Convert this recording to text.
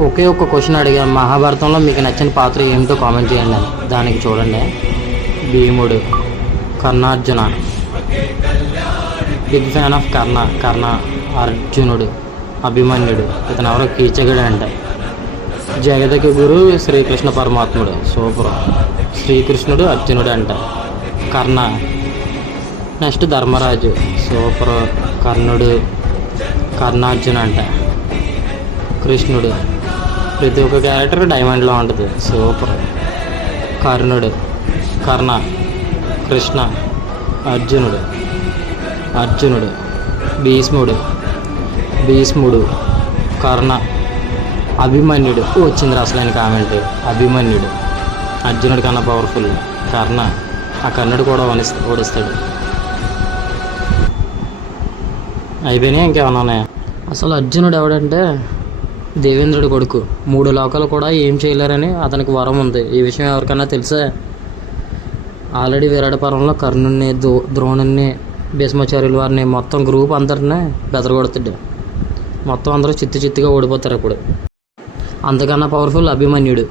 ఒకే ఒక్క క్వశ్చన్ అడిగాను. మహాభారతంలో మీకు నచ్చిన పాత్ర ఏమిటో కామెంట్ చేయండి. అని దానికి చూడండి. భీముడు కర్ణార్జున. Big fan of Karna Karna అర్జునుడు అభిమన్యుడు. ఇతను ఎవరో కీచకుడు అంట. జగదకి గురు శ్రీకృష్ణ పరమాత్ముడు. సూపర్. శ్రీకృష్ణుడు అర్జునుడు అంట. కర్ణ. నెక్స్ట్ ధర్మరాజు. సూపర్. కర్ణుడు కర్ణార్జున అంట. కృష్ణుడు. ప్రతి ఒక్క క్యారెక్టర్ డైమండ్లో ఉంటుంది. సూపర్ కర్ణుడు కర్ణ కృష్ణ అర్జునుడు అర్జునుడు భీష్ముడు భీష్ముడు కర్ణ అభిమన్యుడు. వచ్చింది అసలైన కామెంట్ అభిమన్యుడు. అర్జునుడి కన్నా పవర్ఫుల్ కర్ణ ఆ కర్ణుడు కూడా వనిస్తా ఓడిస్తాడు. అయిపోయినాయి ఇంకేమన్నా ఉన్నాయా? అసలు అర్జునుడు ఎవడంటే దేవేంద్రుడి కొడుకు. మూడు లోకాలు కూడా ఏం చేయలేరని అతనికి వరం ఉంది. ఈ విషయం ఎవరికైనా తెలుసా? ఆల్రెడీ విరాటపురంలో కర్ణుడిని ద్రో ద్రోణుణ్ణి భీష్మాచార్యుల వారిని మొత్తం గ్రూప్ అందరినీ బెదరగొడుతాడు మొత్తం అందరూ చిత్తు చిత్తుగా ఓడిపోతారు అప్పుడు. అంతకన్నా పవర్ఫుల్ అభిమన్యుడు.